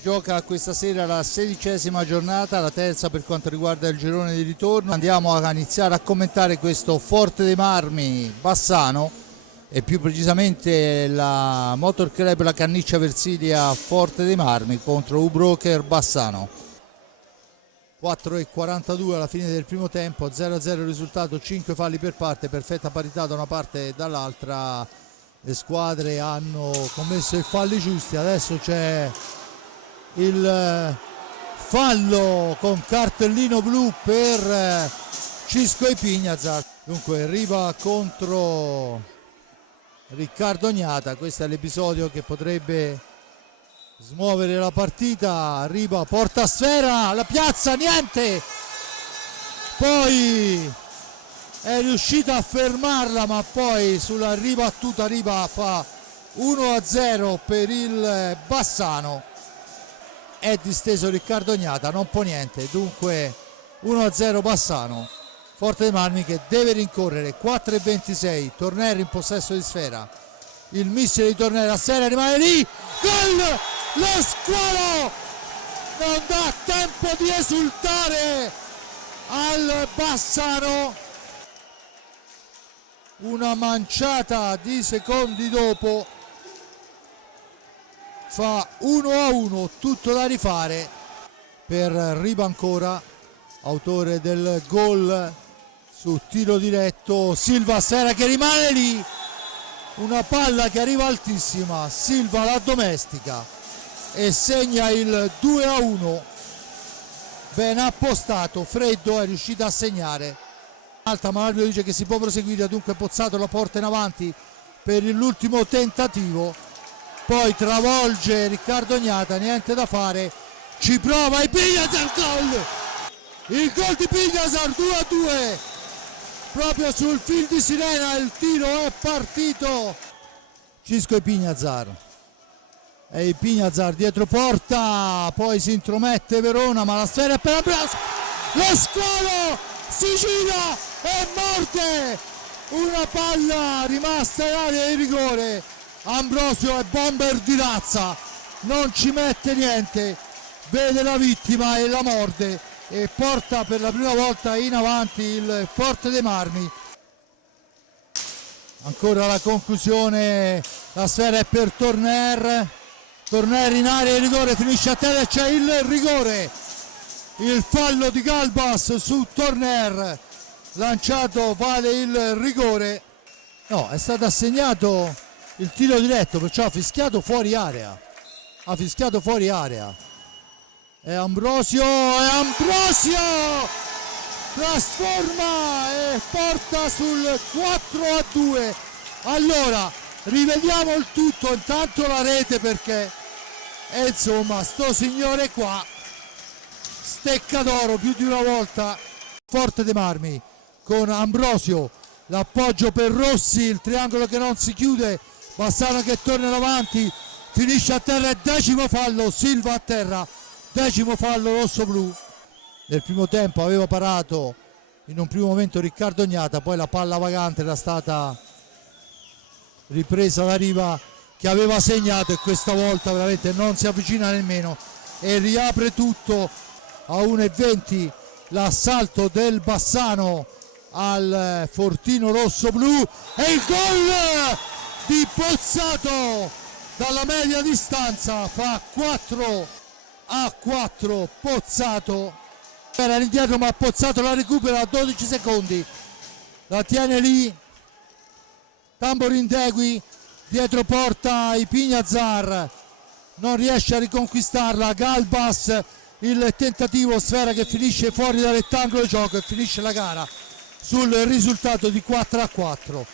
Gioca questa sera la 16ª giornata, la terza per quanto riguarda il girone di ritorno. Andiamo a iniziare a commentare questo Forte dei Marmi Bassano e più precisamente la Motor Club La Canniccia Versilia Forte dei Marmi contro U-Broker Bassano. 4:42 alla fine del primo tempo, 0-0 il risultato, 5 falli per parte, perfetta parità da una parte e dall'altra. Le squadre hanno commesso i falli giusti. Adesso c'è il fallo con cartellino blu per Cisco Ipignazar. Dunque Riva contro Riccardo Ognata, questo è l'episodio che potrebbe smuovere la partita. Riva porta a sfera, la piazza, niente, poi è riuscita a fermarla, ma poi sulla ribattuta Riva fa 1-0 per il Bassano. È disteso Riccardo Ognata, non può niente, dunque 1-0 Bassano. Forte dei Marmi che deve rincorrere. 4:26, Tornero in possesso di sfera, il missile di Tornero a sfera, rimane lì, gol! Lo squalo non dà tempo di esultare al Bassano, una manciata di secondi dopo fa 1-1, tutto da rifare per Riva ancora, autore del gol su tiro diretto. Silva a sfera che rimane lì, una palla che arriva altissima, Silva la domestica e segna il 2-1. Ben appostato, Freddo è riuscito a segnare. Alta, ma l'arbitro dice che si può proseguire, dunque Pozzato la porta in avanti per l'ultimo tentativo, poi travolge Riccardo Ognata, niente da fare, ci prova Ipignazar, gol! Il gol di Ipignazar, 2-2, proprio sul fil di sirena il tiro è partito. Cisco Ipignazar, e Ipignazar dietro porta, poi si intromette Verona, ma la sfera è per Ambrosio, lo squalo si gira e morte, una palla rimasta in area di rigore. Ambrosio è bomber di razza, non ci mette niente, vede la vittima e la morde e porta per la prima volta in avanti il Forte dei Marmi. Ancora la conclusione, la sfera è per Torner in area di rigore, finisce a terra e c'è il rigore, il fallo di Galbas su Torner, lanciato, vale il rigore, no, è stato assegnato il tiro diretto, perciò ha fischiato fuori area, è Ambrosio trasforma e porta sul 4-2. Allora rivediamo il tutto, intanto la rete, perché insomma sto signore qua stecca d'oro più di una volta. Forte dei Marmi con Ambrosio, l'appoggio per Rossi, il triangolo che non si chiude, Bassano che torna in avanti, finisce a terra e 10° fallo, Silva a terra, 10° fallo rosso-blu. Nel primo tempo aveva parato in un primo momento Riccardo Ognata, poi la palla vagante era stata ripresa da Riva che aveva segnato e questa volta veramente non si avvicina nemmeno e riapre tutto a 1:20 l'assalto del Bassano al fortino rosso-blu e il gol di Pozzato dalla media distanza, fa 4-4. Pozzato era indietro ma Pozzato la recupera a 12 secondi, la tiene lì Tamborindegui, dietro porta Ipignazar, non riesce a riconquistarla, Galbas, il tentativo, sfera che finisce fuori dal rettangolo di gioco e finisce la gara sul risultato di 4-4.